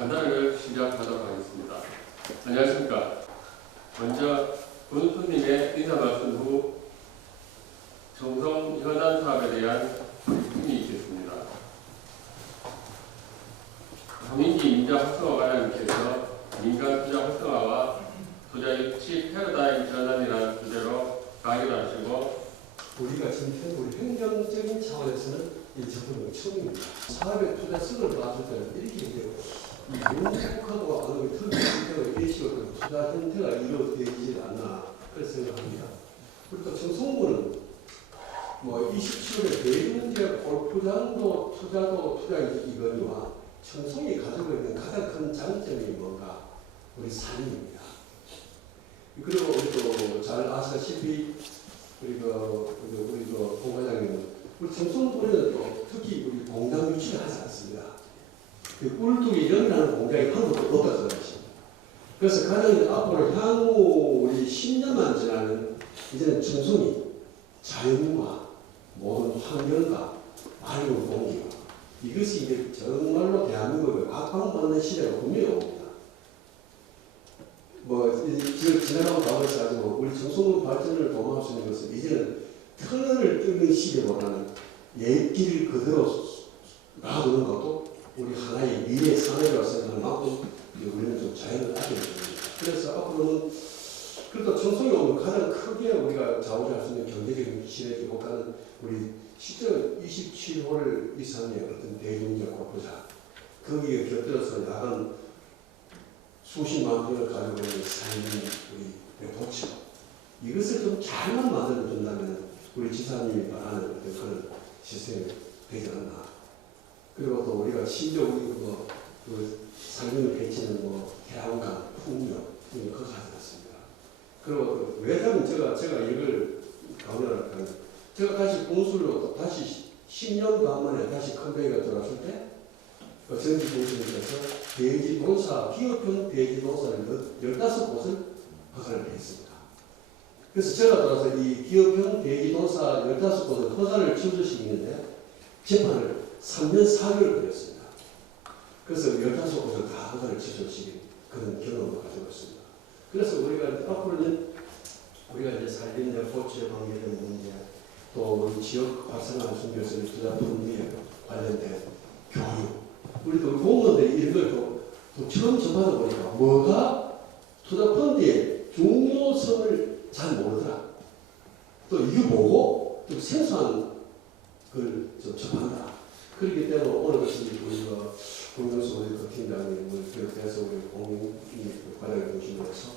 간담회를 시작하도록 하겠습니다. 안녕하십니까. 먼저 군수님의 인사 말씀 후 청송 현안 사업에 대한 브리핑이 있겠습니다. 서민지 인자 활성화 관련해서 민간 투자 활성화와 투자 유치 패러다임 전환이라는 주제로 강의를 하시고, 우리가 지금 우리 행정적인 차원에서는 이 제품은 처음입니다. 사업의 투자성을 봤을 때는 이렇게 되고, 이 용역하고 어느 특별히 이런 식으로 투자 형태가 이루어지지 않나 그렇게 생각합니다. 그리고 청송군은 뭐 27월에 대문제 골프장도 투자도 투자이거니와 청송이 가지고 있는 가장 큰 장점이 뭔가 우리 산입니다. 그리고 우리도 잘 아시다시피 우리 홍 과장님은 우리 청송군에는 또 특히 우리 공장 유치를 하지 않습니다. 그 꿀뚝이 연이라는 공장이 한 곳도 없다는 것입니다. 그래서 가장 앞으로 향후 우리 10년만 지나면 이제는 청송이 자연과 모든 환경과 맑은 공기와 이것이 이제 정말로 대한민국을 각광받는 시대가 분명히 옵니다. 지나가고 가보셔서 우리 청송군 발전을 도모할 수 있는 것은 이제는 터널을 뚫는 시대보다는 옛길 그대로 놔두는 것도 우리 하나의 미래 산업이라고 생각하는 만큼 우리는 좀 자연을 아껴야 됩니다. 그래서 앞으로는 그래도 청송에 오면 가장 크게 우리가 좌우할 수 있는 경제적인 시대기보다는 우리 실제 27홀 이상의 어떤 대중적 골프장 거기에 곁들여서 약간 수십만 원을 가지고 있는 삶의 우리 도처 이것을 좀 잘만 만들어 준다면 우리 지사님이 말하는 어떤 그런 시스템이 되지 않나. 그리고 또 우리가 심지어 우리 삶을 펼치는 해안강, 풍력 이런 거 하지 않습니다. 그리고 왜냐하면 제가 이걸 강연을 하는 제가 다시 공술로 다시 10년 반 만에 다시 컴백에 들어왔을 때 전직 공술님께서 대지동사, 기업형 대지동사를 15곳을 허가를 했습니다. 그래서 제가 들어서 이 기업형 대지동사 15곳을 허가를 취소시키는데 재판을 3년 4개월 걸렸습니다. 그래서 15곳을 다 허가를 취소시킨 그런 경험을 가지고 있습니다. 그래서 우리가 앞으로는 우리가 이제 살림 포츠에 관계된 문제 또 우리 지역 활성화 준비해서 투자 분위기에 관련된 교육 우리도 공무원들이 이런 걸 또 처음 접하다 보니까 뭐가 투자 펀드의 중요성을 잘 모르더라. 또 이게 뭐고 좀 생소한 걸 좀 접한다. 그렇기 때문에 오늘 우리가 공동수 우리 팀장님 그래서 우리 공인 관련 중심으로서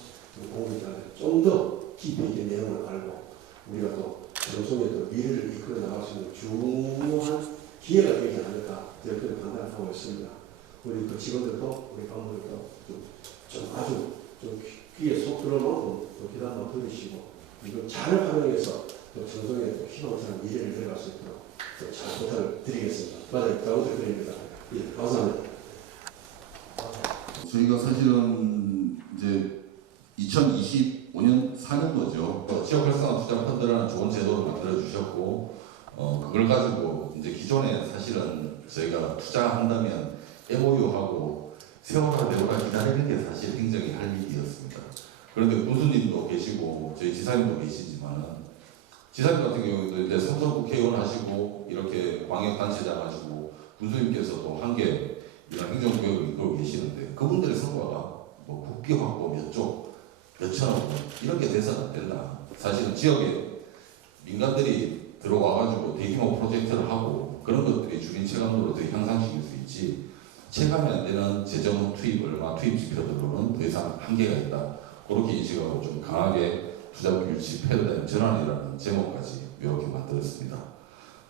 공인들한테 좀 더 깊이 있게 내용을 알고 우리가 또 정성의 또 미래를 이끌어 나갈 수 있는 중요한 기회가 되지 않을까 그렇게 판단하고 있습니다. 우리 또 직원들도 우리幹部들도 좀 아주 좀 귀에 속 들어놓고 또 기도 한번 들으시고 이걸 잘 활용해서 또 정성의 또 희망찬 미래를 들어갈 수 있도록 잘 부탁을 드리겠습니다. 맞아요. 잘 부탁드립니다. 예, 감사합니다. 저희가 사실은 이제 2025년 4년도죠. 지역 활성화 투자 펀드라는 좋은 제도를 만들어 주셨고, 그걸 가지고 이제 기존에 사실은 저희가 투자한다면 MOU하고 세월화 대우가 기다리는 게 사실 행정이 할 일이었습니다. 그런데 군수님도 계시고 저희 지사님도 계시지만은 지사님 같은 경우도 이제 삼선 국회의원 하시고 이렇게 광역단체장 하시고 군수님께서도 한개 이런 행정구역을 이끌고 계시는데 그분들의 성과가 뭐 국비 확보 몇 조, 몇천억 이렇게 돼서는 안 된다. 사실은 지역에 민간들이 들어와가지고 대규모 프로젝트를 하고 그런 것들이 주민 체감도를 더 향상시킬 수 있지 체감이 안 되는 재정 투입 얼마 투입 지표들로는 더 이상 한계가 있다. 그렇게 인식하고 좀 강하게 투자부 유치 패러다임 전환이라는 제목까지 이렇게 만들었습니다.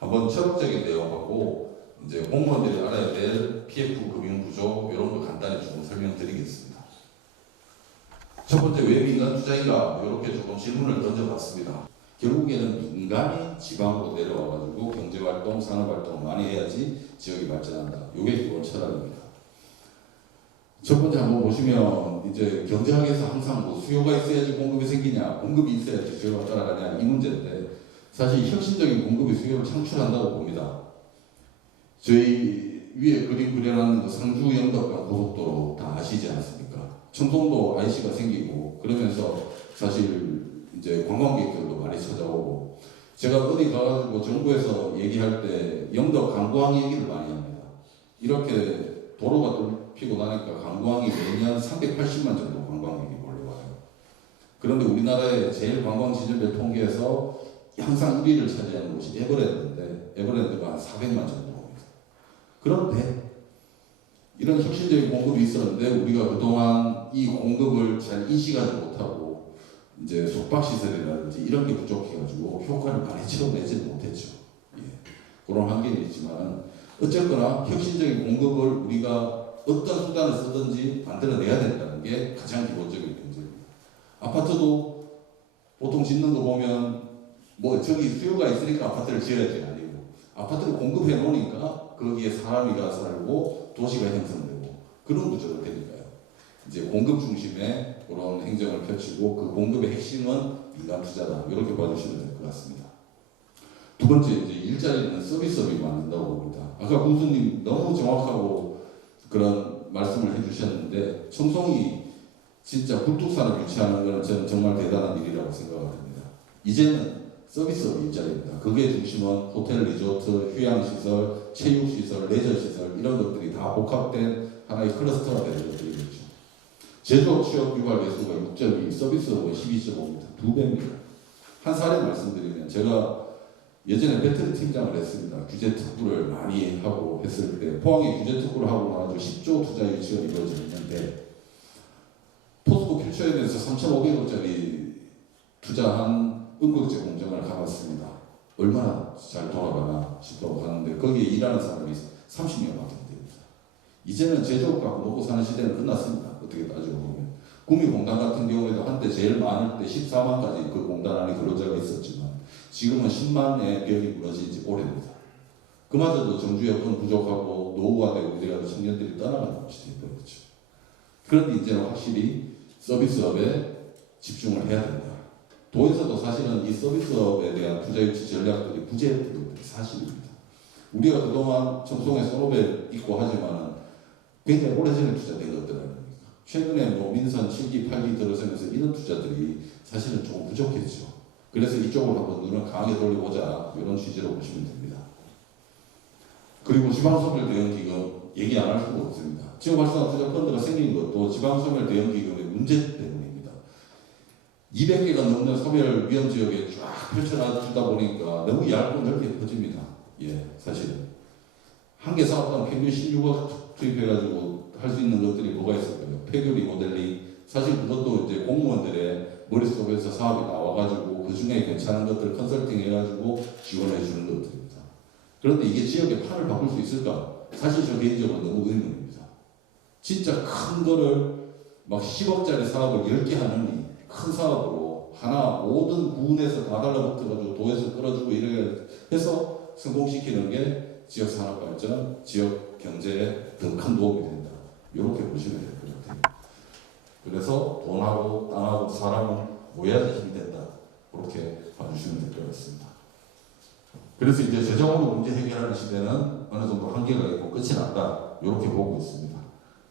한번 철학적인 내용하고 이제 공무원들이 알아야 될 PF 금융 구조 이런 거 간단히 좀 설명드리겠습니다. 첫 번째 왜 민간 투자인가 이렇게 조금 질문을 던져봤습니다. 결국에는 민간이 지방으로 내려와가지고 경제활동, 산업활동을 많이 해야지 지역이 발전한다. 이게 기본 철학입니다. 첫 번째 한번 보시면 이제 경제학에서 항상 뭐 수요가 있어야지 공급이 생기냐, 공급이 있어야지 수요가 따라가냐 이 문제인데 사실 혁신적인 공급이 수요를 창출한다고 봅니다. 저희 위에 그림 그려놨는 그 상주 영덕간 고속도로 다 아시지 않습니까? 청송도 IC가 생기고 그러면서 사실 이제 관광객들도 많이 찾아오고 제가 어디 가가지고 정부에서 얘기할 때 영덕 관광 얘기를 많이 합니다. 이렇게 도로가 뚫히고 나니까 관광이 매년 380만 정도 관광객이 몰려와요. 그런데 우리나라의 제일 관광 지점별 통계에서 항상 1위를 차지하는 곳이 에버랜드인데 에버랜드가 한 400만 정도 옵니다. 그런데 이런 혁신적인 공급이 있었는데 우리가 그동안 이 공급을 잘 인식하지 못하고 이제 숙박시설이라든지 이런 게 부족해가지고 효과를 많이 채워내지 못했죠. 예. 그런 한계는 있지만 어쨌거나 혁신적인 공급을 우리가 어떤 수단을 쓰든지 만들어내야 된다는 게 가장 기본적인 문제입니다. 아파트도 보통 짓는 거 보면 뭐 저기 수요가 있으니까 아파트를 지어야지 아니고 아파트를 공급해 놓으니까 거기에 사람이 가서 살고 도시가 형성되고 그런 구조가 되니까요. 이제 공급 중심의 그런 행정을 펼치고 그 공급의 핵심은 민간 투자다. 이렇게 봐주시면 될 것 같습니다. 두 번째 이제 일자리는 서비스업이 만든다고 봅니다. 아까 군수님 너무 정확하고 그런 말씀을 해주셨는데 청송이 진짜 굴뚝산을 유치하는 것은 저는 정말 대단한 일이라고 생각합니다. 이제는 서비스업 일자리입니다. 그게 중심은 호텔, 리조트, 휴양시설, 체육시설, 레저시설 이런 것들이 다 복합된 하나의 클러스터가 되는 것들이겠죠. 제조업 취업 유발 개수가 6.2, 서비스업은 12.5입니다. 2배입니다. 한 사례 말씀드리면 제가 예전에 배터리 팀장을 했습니다. 규제 특구를 많이 하고 했을 때 포항에 규제 특구를 하고 나가지고 10조 투자 유치가 이루어졌는데 포스코 퓨처엠에서 3,500억짜리 투자한 응급제 공장을 가봤습니다. 얼마나 잘 돌아가나 싶다고 가는데 거기에 일하는 사람이 30명밖에 안 됩니다. 이제는 제조업 갖고 먹고 사는 시대는 끝났습니다. 어떻게 따지고 보면 구미공단 같은 경우에도 한때 제일 많을 때 14만까지 그 공단 안에 근로자가 있었지만 지금은 10만의 벽이 무너진 지 오래입니다. 그마저도 정주 여건 부족하고 노후가 되고 이래가지고 청년들이 떠나가는 것이 되어버렸죠. 그런데 이제는 확실히 서비스업에 집중을 해야 된다. 도에서도 사실은 이 서비스업에 대한 투자 유치 전략들이 부재했던 것들이 사실입니다. 우리가 그동안 청송에 선호배 있고 하지만 굉장히 오래전에 투자된 것들 아닙니까? 최근에 뭐 민선 7기, 8기 들어서면서 이런 투자들이 사실은 조금 부족했죠. 그래서 이쪽으로 한번 눈을 강하게 돌려보자 이런 취지로 보시면 됩니다. 그리고 지방소멸 대응 기금 얘기 안 할 수가 없습니다. 지역 활성화 투자 펀드가 생긴 것도 지방소멸 대응 기금의 문제 때문입니다. 200개가 넘는 소멸 위험 지역에 쫙 펼쳐놔주다 보니까 너무 얇고 넓게 퍼집니다. 예, 사실은 한 개 사업당 평균 16억 투입해가지고 할 수 있는 것들이 뭐가 있을까요? 폐교 리모델링. 사실 그것도 이제 공무원들의 머릿속에서 사업이 나와가지고 그 중에 괜찮은 것들 컨설팅 해가지고 지원해 주는 것들입니다. 그런데 이게 지역의 판을 바꿀 수 있을까? 사실 저 개인적으로 너무 의문입니다. 진짜 큰 거를 막 10억짜리 사업을 10개 하는 큰 사업으로 하나 모든 구에서 다 달라붙어가지고 도에서 끌어주고 이렇게 해서 성공시키는 게 지역 산업 발전, 지역 경제에 더 큰 도움이 된다. 이렇게 보시면 될 것 같아요. 그래서 돈하고 땅하고 사람은 모여야지 힘이 된다. 그렇게 봐주시면 될 것 같습니다. 그래서 이제 재정으로 문제 해결하는 시대는 어느 정도 한계가 있고 끝이 났다. 이렇게 보고 있습니다.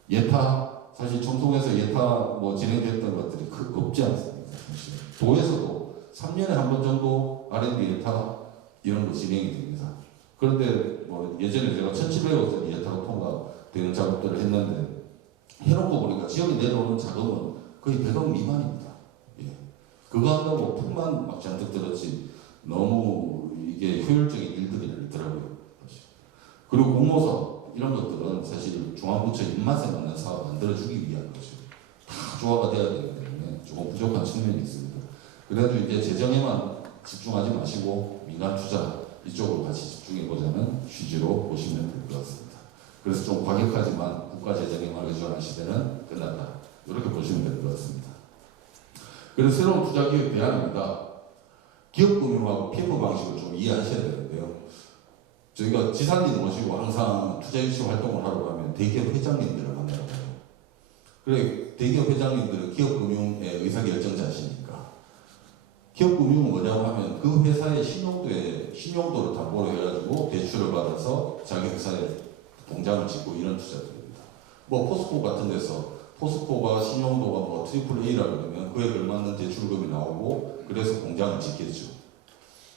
예타, 사실 청송에서 예타 뭐 진행됐던 것들이 크게 없지 않습니까? 사실. 도에서도 3년에 한 번 정도 R&D 예타 이런 거 진행이 됩니다. 그런데 뭐 예전에 제가 1,700억짜리 예타가 통과되는 작업들을 했는데 해놓고 보니까 지역에 내려오는 자금은 거의 100억 미만입니다. 예. 그거 한다고 풍만 막 잔뜩 들었지 너무 이게 효율적인 일들이 아니더라고요. 그리고 공모사업 이런 것들은 사실 중앙부처 입맛에 맞는 사업 만들어주기 위한 거죠. 다 조화가 돼야 되기 때문에 조금 부족한 측면이 있습니다. 그래도 이제 재정에만 집중하지 마시고 민간 투자 이쪽으로 같이 집중해보자는 취지로 보시면 될 것 같습니다. 그래서 좀 과격하지만 국가 재정에만 의존한 시대는 끝났다. 이렇게 보시면 될 것 같습니다. 그래서 새로운 투자 기업 대안입니다. 기업금융하고 PF 방식을 좀 이해하셔야 되는데요. 저희가 지사님 모시고 항상 투자 유치 활동을 하러 가면 대기업 회장님들을 만나러 가요. 그래 대기업 회장님들은 기업금융의 의사결정자시니까 기업금융은 뭐냐고 하면 그 회사의 신용도를 담보로 해가지고 대출을 받아서 자기 회사에 공장을 짓고 이런 투자들입니다. 뭐 포스코 같은 데서 포스코가 신용도가 뭐 트리플 A라고 그러면 그에 걸맞는 대출금이 나오고 그래서 공장을 짓겠죠.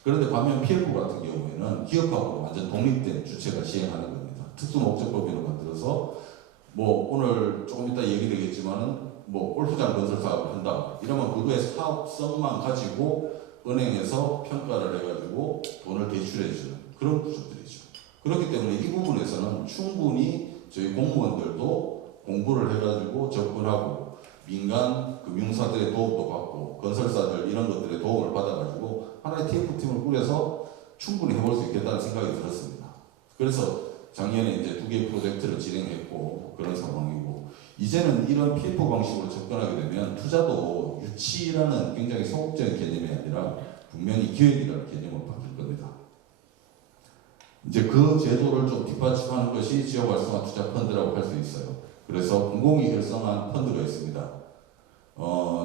그런데 반면 PF 같은 경우에는 기업하고 완전 독립된 주체가 시행하는 겁니다. 특수목적법인을 만들어서 뭐 오늘 조금 이따 얘기되겠지만은 뭐 골프장 건설 사업을 한다 이러면 그거의 사업성만 가지고 은행에서 평가를 해가지고 돈을 대출해주는 그런 구조들이죠. 그렇기 때문에 이 부분에서는 충분히 저희 공무원들도 공부를 해가지고 접근하고 민간 금융사들의 도움도 받고 건설사들 이런 것들의 도움을 받아가지고 하나의 TF팀을 꾸려서 충분히 해볼 수 있겠다는 생각이 들었습니다. 그래서 작년에 이제 2개의 프로젝트를 진행했고 그런 상황이고 이제는 이런 PF 방식으로 접근하게 되면 투자도 유치라는 굉장히 소극적인 개념이 아니라 분명히 기획이라는 개념을 바뀔 겁니다. 이제 그 제도를 좀 뒷받침하는 것이 지역 활성화 투자 펀드라고 할 수 있어요. 그래서 공공이 결성한 펀드가 있습니다.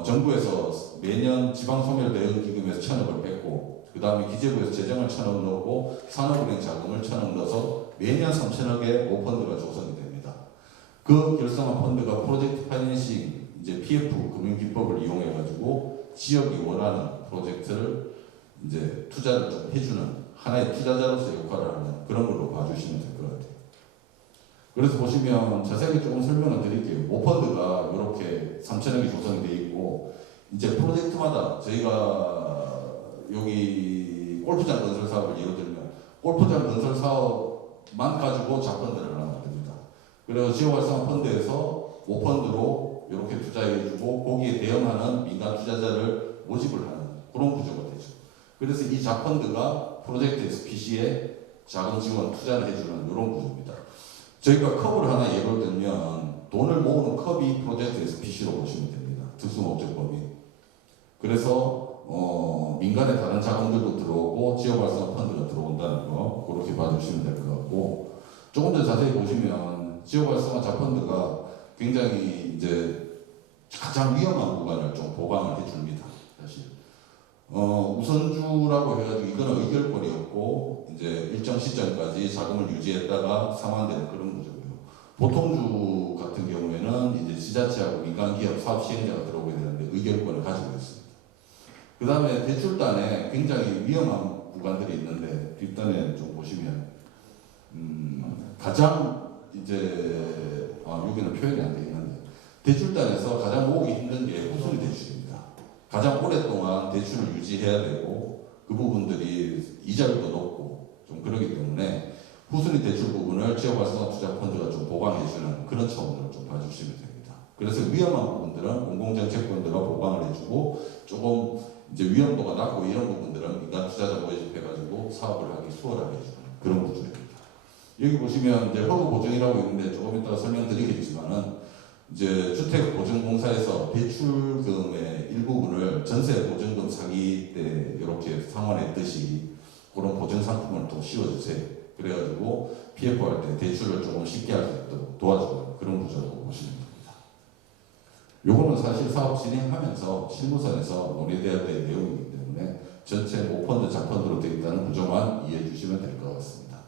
정부에서 매년 지방소멸 대응 기금에서 1,000억을 뺐고 그 다음에 기재부에서 재정을 1,000억 넣고 산업은행 자금을 1,000억 넣어서 매년 3,000억의 모펀드가 조성이 됩니다. 그 결성한 펀드가 프로젝트 파이낸싱 이제 PF 금융기법을 이용해 가지고 지역이 원하는 프로젝트를 이제 투자를 좀 해주는 하나의 투자자로서 역할을 하는 그런 걸로 봐주시면 될 것 같아요. 그래서 보시면 자세하게 조금 설명을 드릴게요. 모펀드가 이렇게 3,000억이 조성이 되어 있고 이제 프로젝트마다 저희가 여기 골프장 건설 사업을 예로 들면 골프장 건설 사업만 가지고 자펀드를 하나 만듭니다. 그래서 지역 활성화 펀드에서 모펀드로 이렇게 투자해주고 거기에 대응하는 민간 투자자를 모집을 하는 그런 구조가 되죠. 그래서 이 자펀드가 프로젝트 SPC에 자금 지원 투자를 해주는 이런 구조입니다. 저희가 컵을 하나 예로 들면 돈을 모으는 컵이 프로젝트 SPC로 보시면 됩니다. 특수목적법인. 그래서 민간의 다른 자금들도 들어오고 지역활성화 펀드가 들어온다는 거 그렇게 봐주시면 될 것 같고 조금 더 자세히 보시면 지역활성화 자펀드가 굉장히 이제 가장 위험한 구간을 좀 보강을 해줍니다. 사실. 우선주라고 해가지고 이거는 의결권이었고 이제 일정 시점까지 자금을 유지했다가 상환되는 그런 구조고요. 보통주 같은 경우에는 이제 지자체하고 민간기업 사업 시행자가 들어오게 되는데 의결권을 가지고 있습니다. 그 다음에 대출단에 굉장히 위험한 구간들이 있는데 뒷단에 좀 보시면 가장 이제 여기는 표현이 안 되긴 한데 대출단에서 가장 모으기 힘든 게 후순위 대출입니다. 가장 오랫동안 대출을 유지해야 되고 그 부분들이 이자율도 높고 좀 그러기 때문에 후순위 대출 부분을 지역활성화 투자 펀드가 좀 보강해주는 그런 차원으로 좀 봐주시면 됩니다. 그래서 위험한 부분들은 공공정책펀드가 보강을 해주고 조금 이제 위험도가 낮고 이런 부분들은 민간 투자자 모집해가지고 사업을 하기 수월하게 해주는 그런 구조입니다. 여기 보시면 이제 허브 보증이라고 있는데 조금 이따가 설명드리겠지만은 이제 주택보증공사에서 대출금의 일부분을 전세보증금 사기 때 이렇게 상환했듯이 그런 보증상품을 또 씌워주세요. 그래가지고 PF 할 때 대출을 조금 쉽게 할 수 있도록 도와주는 그런 구조라고 보시면 됩니다. 요거는 사실 사업 진행하면서 실무선에서 논의되어야 될 내용이기 때문에 전체 모펀드 자펀드로 되어 있다는 구조만 이해해 주시면 될 것 같습니다.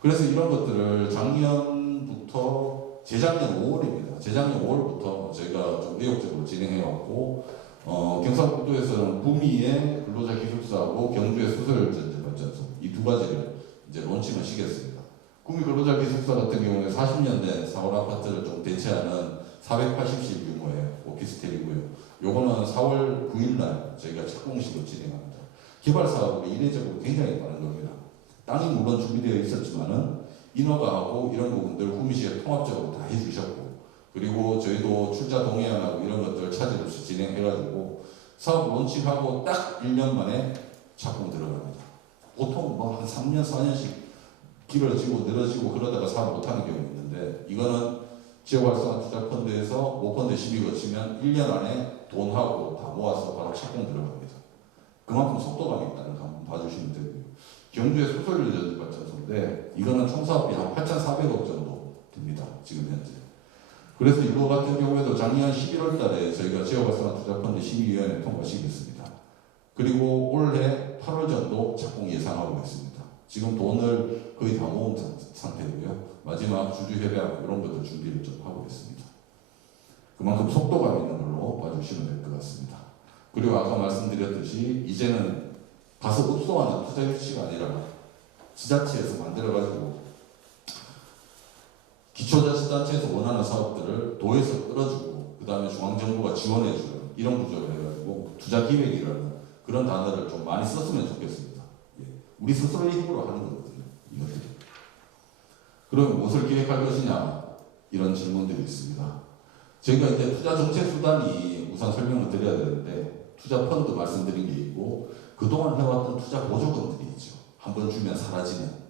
그래서 이런 것들을 작년부터 재작년 5월입니다. 재작년 5월부터 저희가 좀 의욕적으로 진행해왔고 경상북도에서는 구미의 근로자 기숙사하고 경주의 수소열전지발전소 이 두 가지를 이제 론칭을 시켰습니다. 구미 근로자 기숙사 같은 경우에 40년 된 사월 아파트를 좀 대체하는 480실 규모의 오피스텔이고요. 요거는 4월 9일날 저희가 착공식을 진행합니다. 개발 사업이 이례적으로 굉장히 많은 겁니다. 땅이 물론 준비되어 있었지만은 인허가하고 이런 부분들 구미시가 통합적으로 다 해주셨고 그리고 저희도 출자 동의안하고 이런 것들 차질 없이 진행해가지고 사업 론칭하고 딱 1년 만에 착공 들어갑니다. 보통 뭐 한 3년, 4년씩 길어지고 늘어지고 그러다가 사업 못하는 경우 있는데 이거는 지역활성화 투자펀드에서 모펀드 심의 거치면 1년 안에 돈하고 다 모아서 바로 착공 들어갑니다. 그만큼 속도감이 있다는 거 한번 봐주시면 되고요. 경주의 수소연료전지발전소인데 이거는 총사업비 한 8,400억 정도 됩니다. 지금 현재. 그래서 이거 같은 경우에도 작년 11월 달에 저희가 지역활성화 투자펀드 심의위원회 통과시켰습니다. 그리고 올해 8월 정도 착공 예상하고 있습니다. 지금 돈을 거의 다 모은 상태고요. 마지막 주주협약 이런 것들 준비를 좀 하고 있습니다. 그만큼 속도감 있는 걸로 봐주시면 될 것 같습니다. 그리고 아까 말씀드렸듯이 이제는 가서 읍소하는 투자 유치가 아니라 지자체에서 만들어가지고 기초자치단체에서 원하는 사업들을 도에서 끌어주고 그 다음에 중앙정부가 지원해주는 이런 구조를 해가지고 투자기획이라는 그런 단어를 좀 많이 썼으면 좋겠습니다. 예. 우리 스스로의 힘으로 하는 거거든요. 이것들이. 그럼 무엇을 기획할 것이냐 이런 질문들이 있습니다. 저희가 이제 투자 정책 수단이 우선 설명을 드려야 되는데 투자 펀드 말씀드린 게 있고 그동안 해왔던 투자 보조금들이 있죠. 한번 주면 사라지는.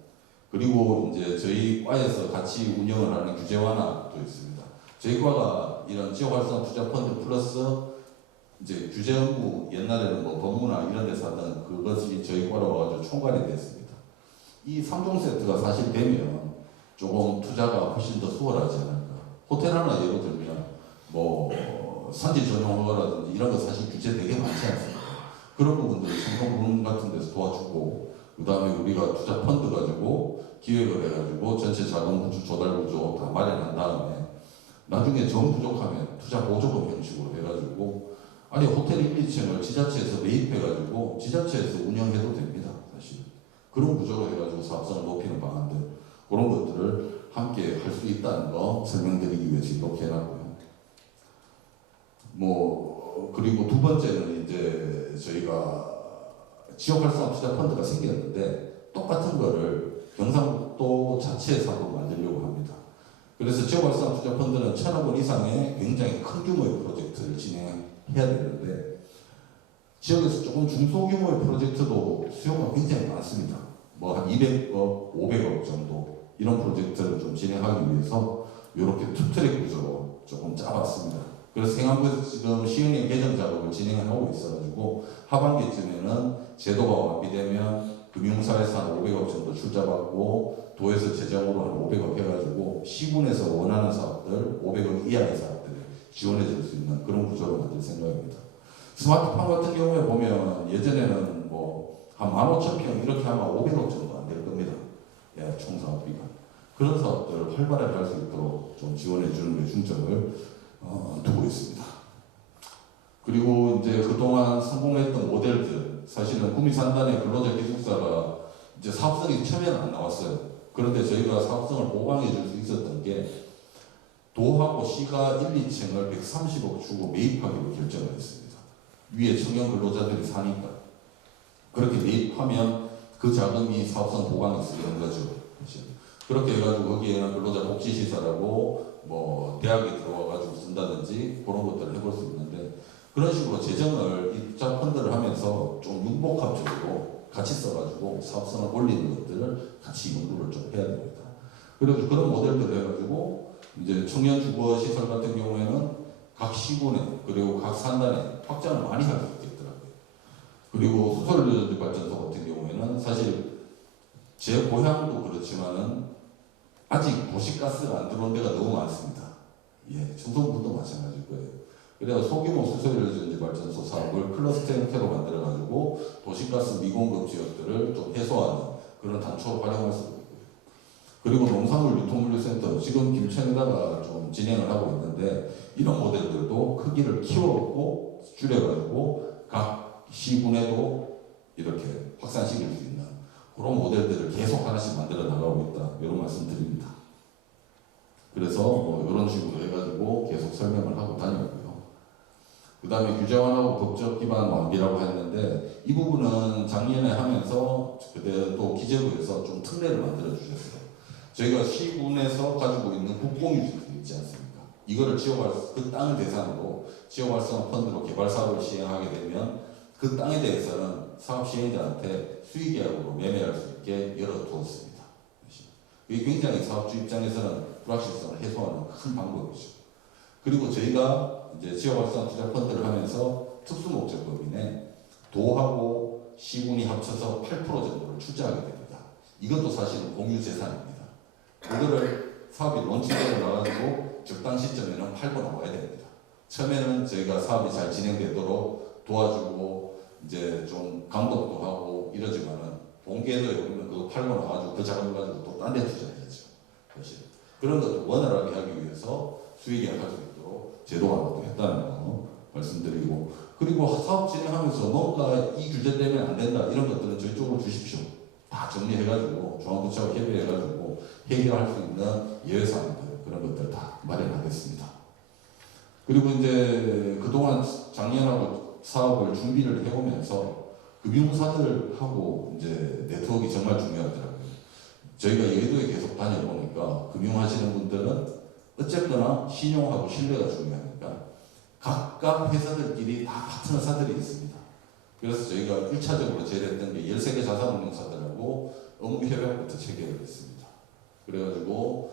그리고 이제 저희 과에서 같이 운영을 하는 규제 완화도 있습니다. 저희 과가 이런 지역 활성 투자 펀드 플러스 이제 규제 업무 옛날에는 뭐 법무나 이런 데서 하던 그것이 저희 과로 와가지고 총괄이 됐습니다. 이 3종 세트가 사실 되면 조금 투자가 훨씬 더 수월하지 않을까. 호텔 하나 예로 들면 뭐 산지 전용 허가라든지 이런 거 사실 규제 되게 많지 않습니까? 그런 부분들을 청소부문 같은 데서 도와주고 그 다음에 우리가 투자 펀드 가지고 기획을 해가지고 전체 자금 구조, 조달 구조 다 마련한 다음에 나중에 전 부족하면 투자 보조금 형식으로 해가지고 아니 호텔 1, 2층을 지자체에서 매입해가지고 지자체에서 운영해도 됩니다. 사실 그런 구조로 해가지고 사업성을 높이는 방안들 그런 것들을 함께 할 수 있다는 거 설명드리기 위해서 이렇게 해놨고요. 뭐 그리고 두 번째는 이제 저희가 지역 활성화 투자 펀드가 생겼는데 똑같은 거를 경상북도 자체 사업으로 만들려고 합니다. 그래서 지역 활성화 투자 펀드는 1,000억 원 이상의 굉장히 큰 규모의 프로젝트를 진행해야 되는데 지역에서 조금 중소규모의 프로젝트도 수요가 굉장히 많습니다. 뭐 한 200억, 500억 정도 이런 프로젝트를 좀 진행하기 위해서 이렇게 투트랙 구조로 조금 짜봤습니다. 그래서 행안부에서 지금 시행령 개정 작업을 진행하고 있어가지고 하반기쯤에는 제도가 완비되면 금융사에서 한 500억 정도 출자받고 도에서 재정으로 한 500억 해가지고 시군에서 원하는 사업들 500억 이하의 사업들을 지원해 줄 수 있는 그런 구조로 만들 생각입니다. 스마트팜 같은 경우에 보면 예전에는 뭐 한 15,000평 이렇게 하면 500억 정도 안 될 겁니다. 예, 총 사업비가. 그런 사업들을 활발하게 할 수 있도록 좀 지원해 주는 데 중점을 두고 있습니다. 그리고 이제 그동안 성공했던 모델들 사실은 구미산단의 근로자 기숙사가 이제 사업성이 처음에는 안 나왔어요. 그런데 저희가 사업성을 보강해 줄 수 있었던 게 도하고 시가 1, 2층을 130억 주고 매입하기로 결정을 했습니다. 위에 청년 근로자들이 사니까 그렇게 매입하면 그 자금이 사업성 보강에 쓰이는 거죠. 그렇게 해가지고 거기에는 근로자 복지시설하고 뭐 대학에 들어와가지고 쓴다든지 그런 것들을 해볼 수 있는데 그런 식으로 재정을 이 투자 펀드를 하면서 좀 융복합적으로 같이 써가지고 사업성을 올리는 것들을 같이 연구를 좀 해야 됩니다. 그래서 그런 모델들을 해가지고 이제 청년 주거 시설 같은 경우에는 각 시군에 그리고 각 산단에 확장을 많이 할 수 있겠더라고요. 그리고 수소연료전지 발전소 같은 경우에는 사실 제 고향도 그렇지만은 아직 도시가스가 안 들어온 데가 너무 많습니다. 예, 충청북도 마찬가지일 거예요. 그래서 소규모 수소연료전지 발전소 사업을 클러스터 형태로 만들어가지고 도시가스 미공급 지역들을 좀 해소하는 그런 단초로 활용할 수 있고요. 그리고 농산물 유통물류센터 지금 김천에다가 좀 진행을 하고 있는데 이런 모델들도 크기를 키워갖고 줄여가지고 각 시군에도 이렇게 확산시킬 수 있는 그런 모델들을 계속 하나씩 만들어 나가고 있다 이런 말씀 드립니다. 그래서 뭐 이런 식으로 해가지고 계속 설명을 하고 다녔고요. 그 다음에 규제 완화하고 법적 기반 완비라고 했는데 이 부분은 작년에 하면서 그때 또 기재부에서 좀 특례를 만들어 주셨어요. 저희가 시군에서 가지고 있는 국공유지가 있지 않습니까? 이거를 그 땅을 대상으로 지역활성화 펀드로 개발 사업을 시행하게 되면 그 땅에 대해서는 사업 시행자한테 수익계약으로 매매할 수 있게 열어두었습니다. 이게 굉장히 사업주 입장에서는 불확실성을 해소하는 큰 방법이죠. 그리고 저희가 이제 지역활성화 투자 펀드를 하면서 특수목적법인에 도하고 시군이 합쳐서 8% 정도를 출자하게 됩니다. 이것도 사실은 공유재산입니다. 그거를 사업이 론칭되고 나가지고 적당 시점에는 팔고 나와야 됩니다. 처음에는 저희가 사업이 잘 진행되도록 도와주고 이제 좀 감독도 하고 이러지만은 동계도에 보면 그거 팔고 나가지고 그 자금 가지고 또 딴 데 투자해야죠. 사실 그런 것도 원활하게 하기 위해서 수익이 할 수 있도록 제도가 했다는 거 말씀드리고, 그리고 사업 진행하면서 뭔가 이 규제 때문에 안 된다 이런 것들은 저희 쪽으로 주십시오. 다 정리해가지고 중앙부처하고 협의해가지고 해결할 수 있는 예외사항들 그런 것들 다 마련하겠습니다. 그리고 이제 그동안 작년하고 사업을 준비를 해오면서 금융사들하고 이제 네트워크가 정말 중요하더라고요. 저희가 여의도에 계속 다녀보니까 금융하시는 분들은 어쨌거나 신용하고 신뢰가 중요하니까 각각 회사들끼리 다 파트너사들이 있습니다. 그래서 저희가 1차적으로 제대했던 게 13개 자산운용사들하고 업무협약부터 체결을 했습니다. 그래가지고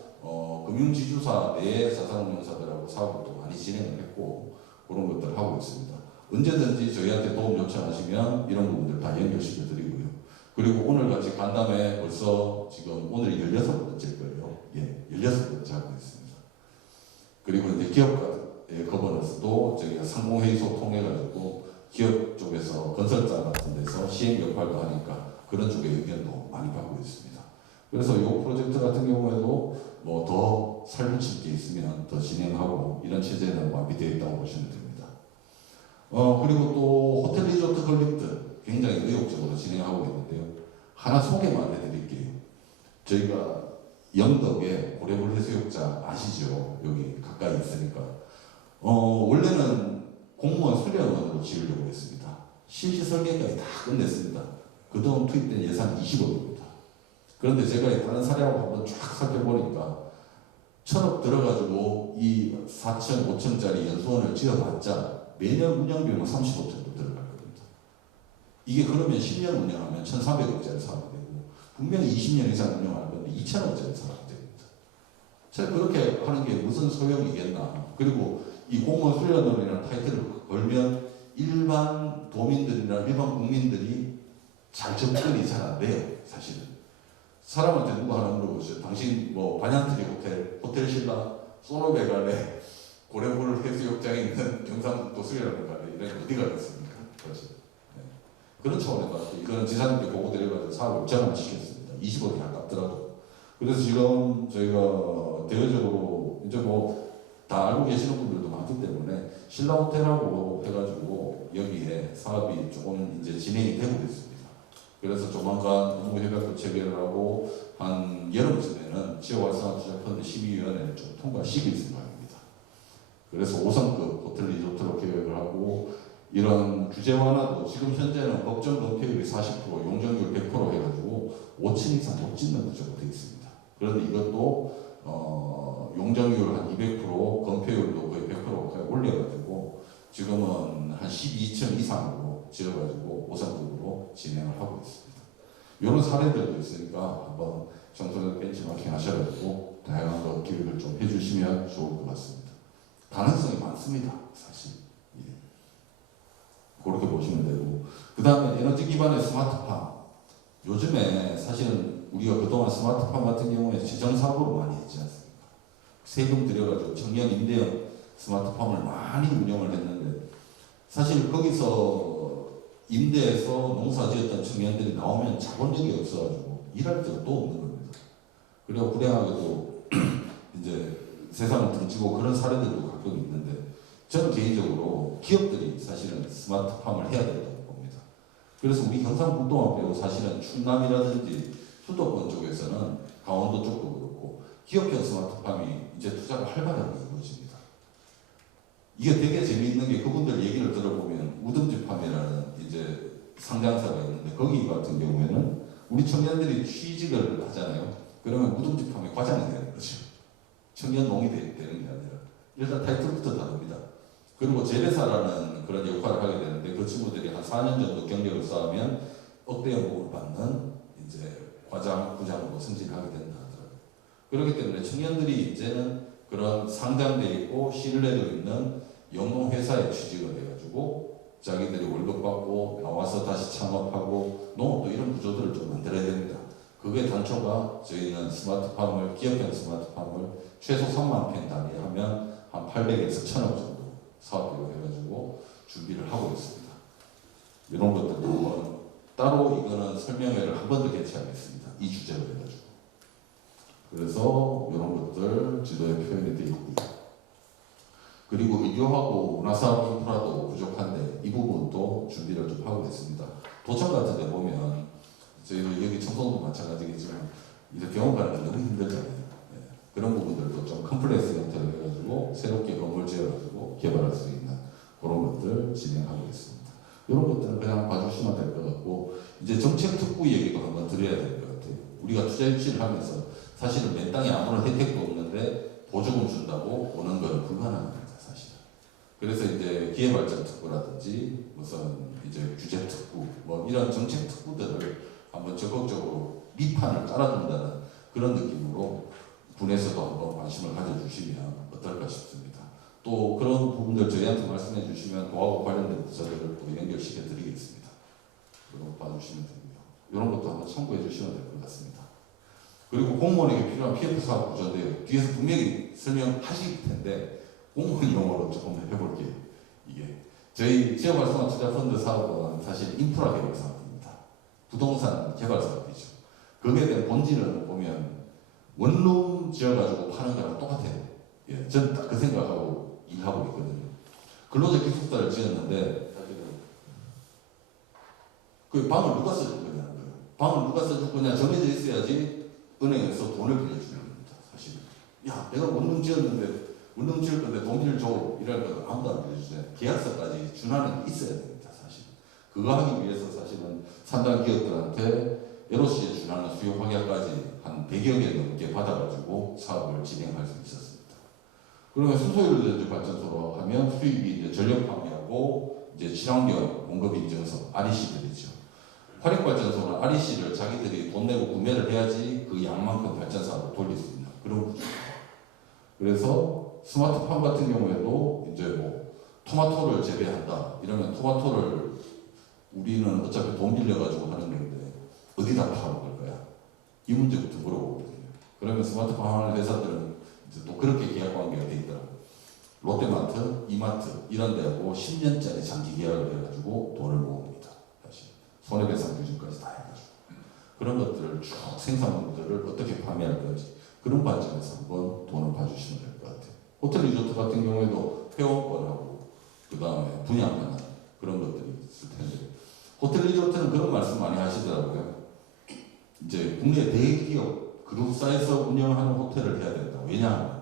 금융지주사 내 자산운용사들하고 사업을 또 많이 진행을 했고 그런 것들을 하고 있습니다. 언제든지 저희한테 도움 요청하시면 이런 부분들 다 연결시켜 드리고요. 그리고 오늘 같이 간담회 벌써 지금 오늘이 16번째 거예요. 예, 16번째 하고 있습니다. 그리고 이제 기업가의 거버넌스도 저희가 상공회의소 통해가지고 기업 쪽에서 건설자 같은 데서 시행 역할도 하니까 그런 쪽의 의견도 많이 받고 있습니다. 그래서 이 프로젝트 같은 경우에도 뭐 더 살붙일 게 있으면 더 진행하고 이런 체제는 완비되어 있다고 보시면 됩니다. 그리고 또 호텔 리조트 건립들 굉장히 의욕적으로 진행하고 있는데요. 하나 소개만 해드릴게요. 저희가 영덕에 고래물 해수욕장 아시죠? 여기 가까이 있으니까. 원래는 공무원 수련원으로 지으려고 했습니다. 실시 설계까지 다 끝냈습니다. 그동안 투입된 예산 20억입니다. 그런데 제가 다른 사례하고 한번 쫙 살펴보니까 1,000억 들어가지고 이 4층, 5층짜리 연수원을 지어봤자 매년 운영비용은 30억 정도 들어갈 겁니다. 이게 그러면 10년 운영하면 1,300억짜리 사업이 되고 분명히 20년 이상 운영하는 건데 2,000억짜리 사업이 됩니다. 제가 그렇게 하는 게 무슨 소용이겠나. 그리고 이 공무원 수련원이라는 타이틀을 걸면 일반 도민들이나 일반 국민들이 잘 접근이 잘 안 돼요. 사실은. 사람한테 누가 하나 물어보죠. 당신 뭐 반얀트리 호텔 신라, 소노베갈레, 고래물 해수욕장에 있는 경상북도 수련원 갈래 이런 어디 가겠습니까? 그렇죠. 네. 그런 차원에서 이거는 지사님께 보고 드려가지고 사업을 전환시켰습니다. 20억이 아깝더라도. 그래서 지금 저희가 대외적으로 이제 뭐 다 알고 계시는 분들도 많기 때문에 신라 호텔하고 해가지고 여기에 사업이 조금 이제 진행이 되고 있습니다. 그래서 조만간 업무협약도 체결을 하고 한 여름쯤에는 지역활성화투자펀드 심의위원회를 좀 통과시킬 생각입니다. 그래서 5성급 호텔 리조트로 계획을 하고 이런 규제 완화도 지금 현재는 법정 건폐율이 40%, 용적률 100% 해가지고 5층 이상 못 짓는 구조가 되어 있습니다. 그런데 이것도 용적률 한 200%, 건폐율도 거의 100%까지 올려가지고 지금은 한 12층 이상으로 지어가지고 5성급으로 진행을 하고 있습니다. 이런 사례들도 있으니까 한번 청소년 벤치마킹 하셔가지고 다양한 거 기획을 좀 해주시면 좋을 것 같습니다. 가능성이 많습니다. 사실. 예. 그렇게 보시면 되고 그 다음에 에너지 기반의 스마트팜. 요즘에 사실은 우리가 그동안 스마트팜 같은 경우에 지정사고로 많이 했지 않습니까? 세금 들여가지고 청년 임대형 스마트팜을 많이 운영을 했는데 사실 거기서 임대해서 농사 지었던 청년들이 나오면 자본력이 없어가지고 일할 데가 또 없는 겁니다. 그리고 불행하게도 이제 세상을 등지고 그런 사례들도 가끔 있는데 저는 개인적으로 기업들이 사실은 스마트팜을 해야 된다고 봅니다. 그래서 우리 경상북도만 빼고 사실은 충남이라든지 수도권 쪽에서는 강원도 쪽도 그렇고 기업형 스마트팜이 이제 투자가 활발하게 이루어집니다. 이게 되게 재미있는 게 그분들 얘기를 들어보면 우듬지팜이라는 이제 상장사가 있는데 거기 같은 경우에는 우리 청년들이 취직을 하잖아요. 그러면 우듬지팜의 과장이 되는 거죠. 청년 농이 되는 게 아니라 일단 타이틀부터 다릅니다. 그리고 재배사라는 그런 역할을 하게 되는데 그 친구들이 한 4년 정도 경력을 쌓으면 억대 연봉을 받는 이제 과장, 부장으로 승진하게 된다 하더라고요. 그렇기 때문에 청년들이 이제는 그런 상장돼 있고 신뢰도 있는 영농회사에 취직을 해가지고 자기들이 월급 받고 나와서 다시 창업하고 농업도 이런 구조들을 좀 만들어야 됩니다. 그게 단초가 저희는 스마트팜을 기업형 스마트팜을 최소 3만 평 단위 하면 한 800에서 1000억 정도 사업비로 해가지고 준비를 하고 있습니다. 이런 것들도 한번 따로 이거는 설명회를 한 번 더 개최하겠습니다. 이 주제로 해가지고. 그래서 이런 것들 지도에 표현이 되어 있고요. 그리고 의료하고 문화사업 인프라도 부족한데 이 부분도 준비를 좀 하고 있습니다. 도청 같은 데 보면 저희도 여기 청소도 마찬가지겠지만 이렇게 경험 가는 건 너무 힘들잖아요. 예. 그런 부분들도 좀 컴플렉스 형태로 해가지고 새롭게 건물 지어가지고 개발할 수 있는 그런 것들 진행하고 있습니다. 이런 것들은 그냥 봐주시면 될 것 같고 이제 정책 특구 얘기도 한번 드려야 될 것 같아요. 우리가 투자 유치를 하면서 사실은 맨 땅에 아무런 혜택도 없는데 보조금 준다고 오는 건 불가능합니다. 사실. 그래서 이제 기회발전 특구라든지 무슨 이제 규제 특구 뭐 이런 정책 특구들을 한번 적극적으로 밑판을 깔아준다는 그런 느낌으로 군에서도 한번 관심을 가져주시면 어떨까 싶습니다. 또 그런 부분들 저희한테 말씀해 주시면 그하고 관련된 부서들을 또 연결시켜 드리겠습니다. 그거 봐주시면 됩니다. 이런 것도 한번 참고해 주시면 될 것 같습니다. 그리고 공무원에게 필요한 PF 사업 구조인데요. 뒤에서 분명히 설명하실 텐데 공무원 용어로 조금 해볼게요. 이게 저희 지역 활성화 투자 펀드 사업은 사실 인프라 개발 사업입니다. 부동산 개발 사업이죠. 거기에 대한 본질을 보면 원룸 지어가지고 파는 거랑 똑같아요. 예, 저는 딱 그 생각하고 일하고 있거든요. 근로자 기숙사를 지었는데 그 방을 누가 써줄 거냐? 방을 누가 써줄 거냐? 정해져 있어야지 은행에서 돈을 빌려주는 겁니다. 사실. 야, 내가 원룸 지었는데 원룸 지을 건데 돈 빌려줘 이럴 거는 아무도 안 빌려주세요. 계약서까지 준하는 게 있어야 됩니다. 사실. 그거 하기 위해서 사실은 산단 기업들한테 LOC에 준하는 수요 확약까지 한 100여 개 넘게 받아가지고 사업을 진행할 수 있었습니다. 그러면 수소연료 발전소로 하면 수익이 이제 전력 판매하고 이제 친환경 공급 인증서 REC들이죠. 화력발전소는 REC를 자기들이 돈 내고 구매를 해야지 그 양만큼 발전 사업을 돌릴 수 있는 그런 구조입니다. 그래서 스마트팜 같은 경우에도 이제 뭐 토마토를 재배한다 이러면 토마토를 우리는 어차피 돈 빌려가지고 하는 건데 어디다 파는 거야? 이 문제부터 물어보거든요. 그러면 스마트팜 하는 회사들은 이제 또 그렇게 계약 관계가 돼 있더라고요. 롯데마트, 이마트 이런 데하고 10년짜리 장기 계약을 해가지고 돈을 모읍니다. 사실 손해배상 규정까지 다 해가지고 그런 것들을 쭉 생산물들을 어떻게 판매할 건지 그런 관점에서 한번 돈을 봐주시면 될 것 같아요. 호텔 리조트 같은 경우에도 회원권하고 그 다음에 분양하는 그런 것들이 있을 텐데 호텔 리조트는 그런 말씀 많이 하시더라고요. 이제 국내 대기업 그룹사에서 운영하는 호텔을 해야 된다. 왜냐하면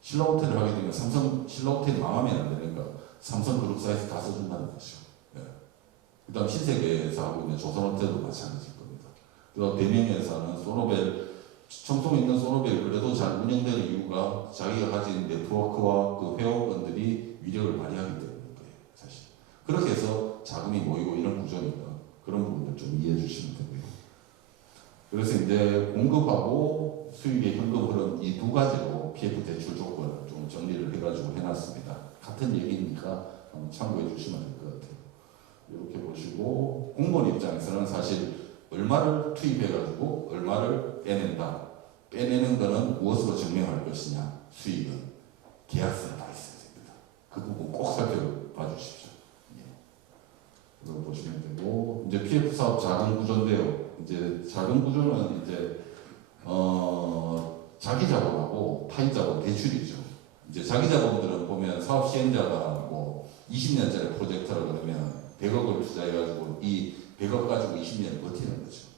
신라호텔을 하게 되면 삼성 신라호텔이 망하면 안 되니까 삼성그룹사에서 다 써준다는 거죠. 예. 그 다음 신세계에서 하고 있는 조선호텔도 마찬가지일 겁니다. 그 다음 대명에서는 소노벨 청송에 있는 소노벨이 그래도 잘 운영되는 이유가 자기가 가진 네트워크와 그 회원권들이 위력을 발휘하기 때문인 거예요. 사실. 그렇게 해서 자금이 모이고 이런 구조니까 그런 부분들 좀 이해해 주시면 되고요. 그래서 이제 공급하고 수익의 현금 흐름 이 두 가지로 PF 대출 조건을 좀 정리를 해가지고 해놨습니다. 같은 얘기니까 한번 참고해 주시면 될 것 같아요. 이렇게 보시고 공무원 입장에서는 사실 얼마를 투입해가지고 얼마를 빼낸다. 빼내는 거는 무엇으로 증명할 것이냐. 수익은 계약서에 다 있어야 됩니다. 그 부분 꼭 살펴봐 주십시오. 이거 보시면 되고 이제 PF 사업 자금 구조인데요. 이제 자금 구조는 이제 자기 자본하고 타인 자본 대출이죠. 이제 자기 자본들은 보면 사업 시행자가 뭐 20년짜리 프로젝트라 그러면 100억을 투자해가지고 이 100억 가지고 20년 버티는 거죠.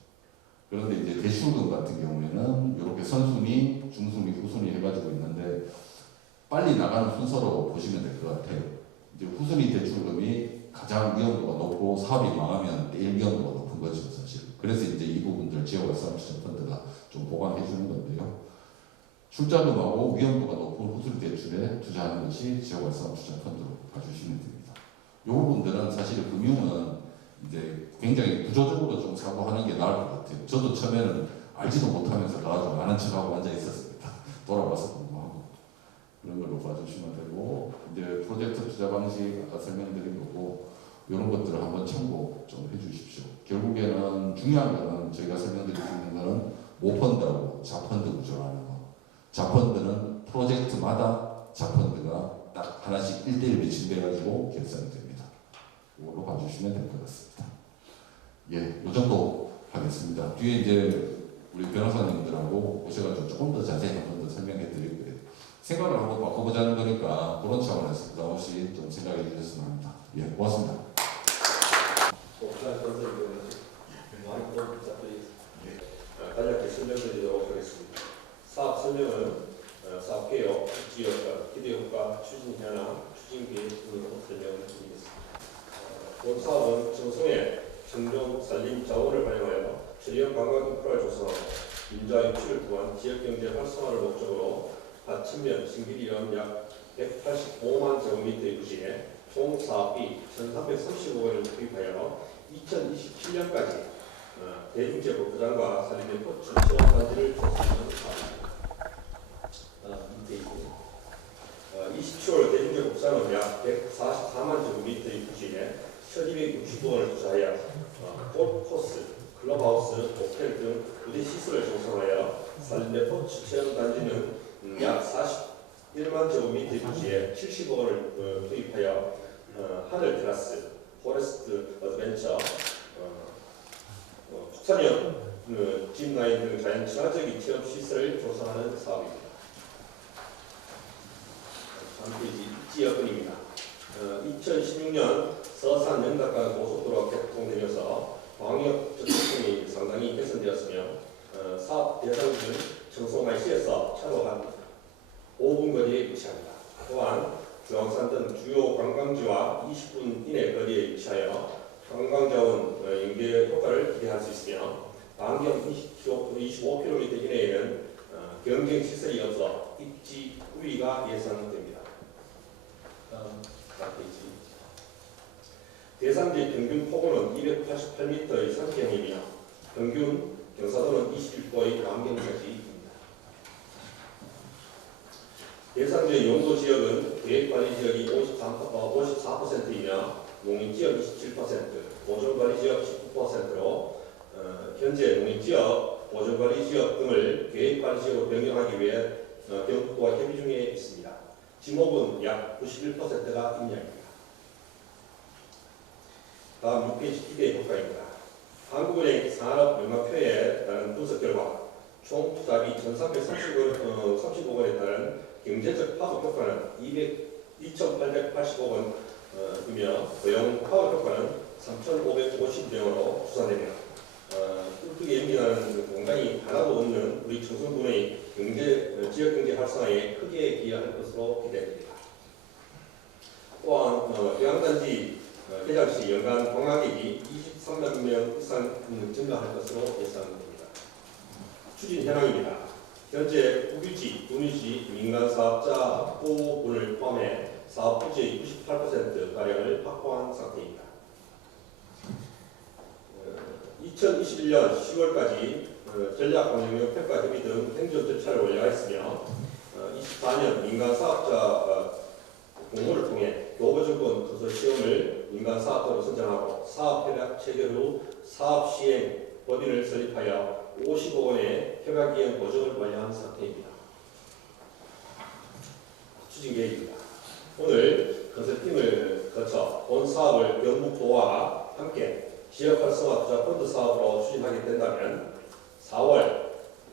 그런데 이제 대출금 같은 경우에는 이렇게 선순위, 중순위, 후순위 해가지고 있는데 빨리 나가는 순서로 보시면 될 것 같아요. 이제 후순위 대출금이 가장 위험도가 높고 사업이 망하면 제일 위험도가 높은 거죠, 사실. 그래서 이제 이 부분들 지역활성화 투자펀드가 좀 보강해 주는 건데요. 출자금하고 위험도가 높은 후순위 대출에 투자하는 것이 지역활성화 투자펀드로 봐주시면 됩니다. 이 부분들은 사실 금융은 이제 굉장히 구조적으로 좀 사고하는 게 나을 것 같아요. 저도 처음에는 알지도 못하면서 나와서 아는 척하고 앉아 있었습니다. 돌아와서 공부하고 그런 걸로 봐주시면 되고 이제 프로젝트 투자 방식 아까 설명드린 거고 이런 것들을 한번 참고 좀 해주십시오. 결국에는 중요한 거는 저희가 설명드릴 수 있는 거는 모펀드하고 자펀드 구조라는 거. 자펀드는 프로젝트마다 자펀드가 딱 하나씩 1대1 매칭돼가지고 결산이 됩니다. 이걸로 봐주시면 될 것 같습니다. 예, 이 정도 하겠습니다. 뒤에 이제 우리 변호사님들하고 오셔가지고 조금 더 자세히 한 번 더 설명해 드리고 생각을 한번 바꿔보자는 거니까 그런 차원에서 부담 없이 좀 생각해 주셨으면 합니다. 예, 고맙습니다. 간략히 설명드리도록 하겠습니다. 사업 설명은 사업 개요, 지역과 기대효과, 추진 현황, 추진 계획 등으로 설명을 드리겠습니다. 본 사업은 청송에 청정 산림 자원을 활용하여 주변 관광 인프라를 조성하고 인자 유치를 통한 지역 경제 활성화를 목적으로 하천면 신길이면 약 185만 제곱미터의 부지에 총 사업비 1,335억 원을 투입하여 2027년까지 대중제복 부장과 산림의 포춘 체험단지를 조성하는 사업입니다. 밑에 있고 27월 대중제복 부장은 약 144만 제곱미터의 부지에 1,260억 원을 투자하여 골프코스, 클럽하우스, 호텔 등 부대 시설을 조성하여 산림의 포춘 체험단지는 약 41만 제곱미터의 부지에 70억 원을 투입하여 하늘 테라스, 포레스트 어드벤처, 축산형, 짚라인 등 자연 친화적인 체험 시설을 조성하는 사업입니다. 다음 페이지 지역은입니다. 2016년 서산 영덕간 고속도로가 개통되면서 광역 교통이 상당히 개선되었으며 사업 대상지는 청송IC에서 차로 한 5분 거리에 위치합니다. 또한 중앙산 등 주요 관광지와 20분 이내 거리에 위치하여 관광자원 연계 효과를 기대할 수 있으며 반경 25km 이내에는 경쟁 시설이 없어 입지 우위가 예상됩니다. 다음 페이지. 대상지 평균 폭우는 288m의 산경이며 평균 경사도는 21도의 남경까지입니다. 대상지의 용도 지역은 계획관리 지역이 54%이며 농림지역 27%, 보존관리지역 19%로 현재 농림지역, 보존관리지역 등을 계획관리지역으로 변경하기 위해 경북도와 협의 중에 있습니다. 지목은 약 91%가 임야입니다. 다음 6페이지 기대 효과입니다. 한국은행 산업영화표에 따른 분석 결과 총 투자비 1,335억 원에 따른 경제적 파급 효과는 2,880억 원이며 고용 파급 효과는 3,550명으로 추산됩니다. 꿀뚝에 연기나는 공간이 하나도 없는 우리 청송군의 지역 경제 활성화에 크게 기여할 것으로 기대됩니다. 또한 해양단지 개장 시 연간 관광객이 23만 명 이상 증가할 것으로 예상됩니다. 추진 현황입니다. 현재 국유지, 군유지, 민간 사업자 확보분을 포함해 사업 부지의 98%가량을 확보한 상태입니다. 2021년 10월까지 전략환경영 평가협의 등 행정 절차를 완료했으며 24년 민간 사업자 공모를 통해 교보증권 컨소시엄을 민간 사업자로 선정하고 사업 협약 체결 후 사업 시행 법인을 설립하여 50억 원의 협약이행 보증을 완료한 상태입니다. 추진 계획입니다. 오늘 컨설팅을 거쳐 본 사업을 경북도와 함께 지역 활성화 투자 펀드 사업으로 추진하게 된다면 4월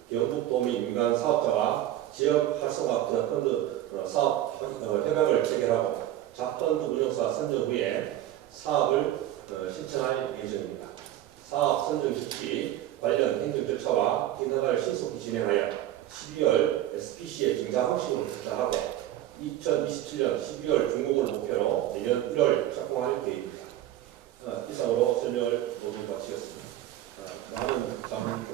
경북도 및 민간 사업자와 지역 활성화 투자 펀드 사업 협약을 체결하고 자펀드 운영사 선정 후에 사업을 신청할 예정입니다. 사업 선정 즉시 관련 행정 절차와 기능을 신속히 진행하여 12월 SPC에 증자 방식으로 투자하고 2027년 12월 중공을 목표로 내년 1월 착공할 계획입니다. 이상으로 설명을 모두 마치겠습니다. 많은 자문